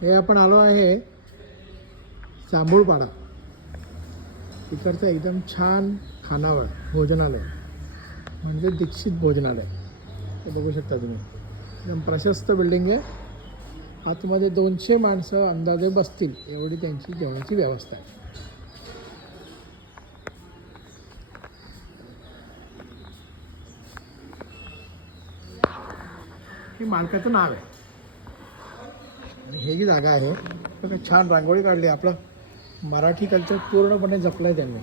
हे आपण आलो आहे जांभूळपाडा. इकडचं एकदम छान खानावळ भोजनालय म्हणजे दीक्षित भोजनालय. हे बघू शकता तुम्ही, एकदम प्रशस्त बिल्डिंग आहे. आतमध्ये 200 माणसं अंदाजे बसतील एवढी त्यांची जेवणाची व्यवस्था आहे. ही मालकाचं नाव आहे आणि हे जी जागा आहे बघा, छान रांगोळी काढली. आपलं मराठी कल्चर पूर्णपणे जपलं आहे त्यांनी.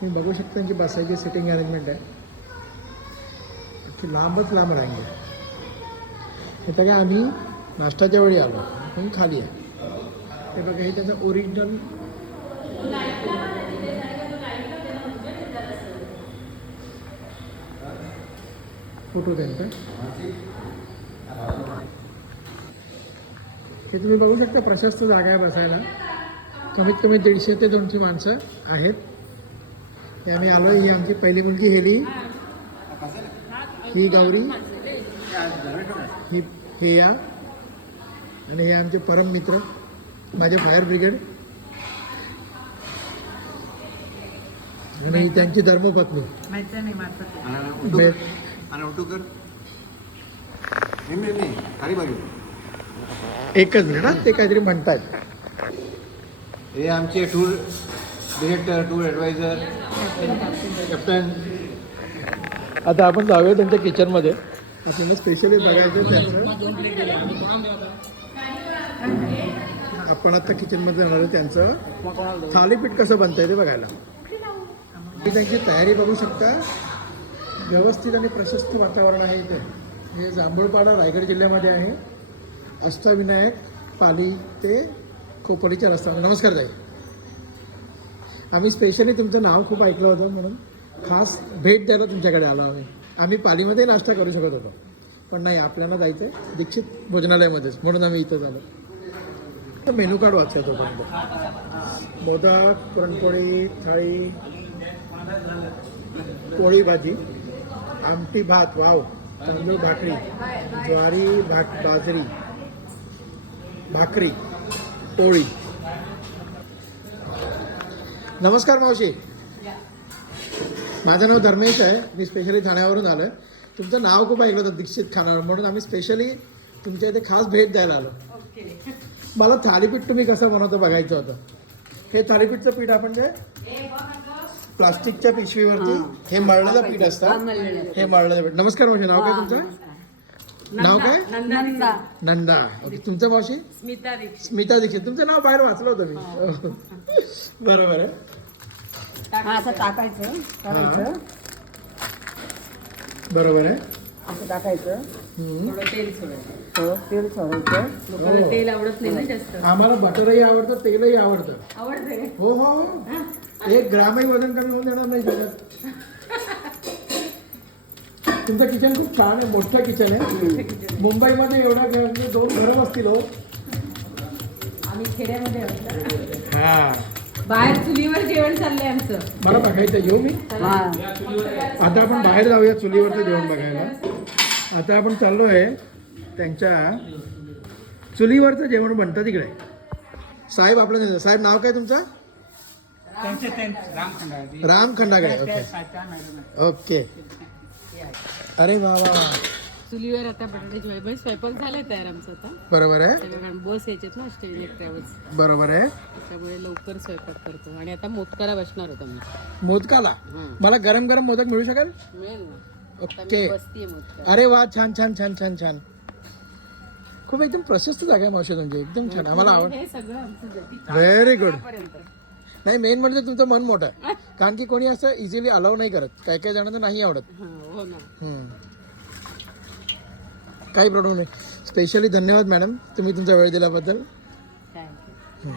तुम्ही बघू शकता त्यांची बसायची सिटिंग अरेंजमेंट आहे. की लांबच लांब रांगे. हे काय आम्ही नाश्त्याच्या वेळी आलो, पण खाली आहे. हे बघा, हे त्याचं ओरिजिनल फोटो त्यांचा. हे तुम्ही बघू शकता, प्रशस्त जागा आहे बसायला. कमीत कमी 150 ते 200 माणसं आहेत. हे आम्ही आलो. ही आमची पहिली मुलगी हेली, ही गौरी, ही हेया आणि हे आमचे परम मित्र माझे फायर ब्रिगेड आणि त्यांची धर्मपत्नी एकच मिनिट ना, ते काहीतरी म्हणतात. हे आमचे tour director, tour advisor, captain. आता आपण जाऊया त्यांच्या किचनमध्ये. तुम्ही स्पेशली बघायचं त्यांचं. आपण आता किचनमध्ये जाणार आहे. त्यांचं थालीपीठ कसं बनतंय ते बघायला. तुम्ही त्यांची तयारी बघू शकता. व्यवस्थित आणि प्रशस्त वातावरण आहे इथे. हे जांभूळपाडा रायगड जिल्ह्यामध्ये आहे. अष्टविनायक पाली ते खोपोलीच्या रस्त्यावर. नमस्कार ताई. आम्ही स्पेशली तुमचं नाव खूप ऐकलं होतं म्हणून खास भेट द्यायला तुमच्याकडे आलो आम्ही. आम्ही पालीमध्ये नाश्ता करू शकत होतो, पण नाही, आपल्याला जायचं आहे दीक्षित भोजनालयामध्येच, म्हणून आम्ही इथं झालो. मेनू कार्ड वाचायचं होतं. मोदक, पुरणपोळी, थाळी, पोळी भाजी, आमटी भात, वाव, तांदूळ भाकरी, ज्वारी बाजरी भाकरी, पोळी. नमस्कार मावशी, माझं नाव धर्मेश आहे. मी स्पेशली ठाण्यावरून आलो आहे. तुमचं नाव खूप ऐकलं होतं दीक्षित खानावर, म्हणून आम्ही स्पेशली तुमच्या इथे खास भेट द्यायला आलो. मला थालीपीठ तुम्ही कसं बनवतं बघायचं होतं. हे थालीपीठचं पीठ आपण जे प्लास्टिकच्या पिशवीवरती हे मळलेलं पीठ असतं. हे मळलेलं पीठ. नमस्कार मावशी, नाव काय तुमचं? नाव काय? नंदा. ओके. तुमचं मावशी? स्मिता दीक्षित. तुमचं नाव बाहेर वाचलं होतं मी. बरोबर आहे. असं टाकायचं, करायचं. बरोबर आहे. असं टाकायचं. थोडं तेल सोडायचं. हो, तेल सोडायचं. लोकांना तेल आवडत नाही ना जास्त. आम्हाला बटरही आवडतं, तेलही आवडतं. आवडते. हो हो हो. 1 ग्रामही वजन कमी होऊन देणार नाही त्याच्यात. तुमचं किचन खूप छान आहे, मोठं किचन आहे. मुंबईमध्ये एवढं 2 घरं असतील हो. आम्ही खेड्यामध्ये आहोत. हा, बाहेर चुलीवर जेवण चाललंय आमचं. मला बघायचं. येऊ मी हा. आता. आपण बाहेर जाऊया चुलीवरचं जेवण बघायला. आता आपण चाललो आहे त्यांच्या चुलीवरचं जेवण बनतं तिकडे. साहेब, आपलं साहेब नाव काय तुमचं? राम खंडागळे. Okay okay. अरे वा वा वा. चुलीवर आता बटाट्याची भाजी. स्वयंपाक झालाय तयार आमचं आता. बरोबर आहे. कारण बस यायच्यात ना ऑस्ट्रेलिया ट्रॅव्हल्स, बरोबर आहे. त्यामुळे लवकर स्वयंपाक करतो. आणि आता मोदकाला बसणार होता मी. मोदकाला मला गरम गरम मोदक मिळू शकेल? मिळेल ना. ओके. बसतीये मोदका. अरे वा, छान छान छान छान छान. खूप एकदम प्रशस्त जागा आहे मावशी तुमची. एकदम छान. आम्हाला आवड. हे सगळं आमचं जती व्हेरी गुड. पर्यंत. नाही, मेन म्हणजे तुमचं मन मोठं आहे. कारण की कोणी असं इझिली अलाव नाही करत. काही काही जणांना नाही आवडत. हो ना. काही प्रॉब्लेम नाही. स्पेशली धन्यवाद मॅडम, तुम्ही तुमचा वेळ दिल्याबद्दल. थँक्यू.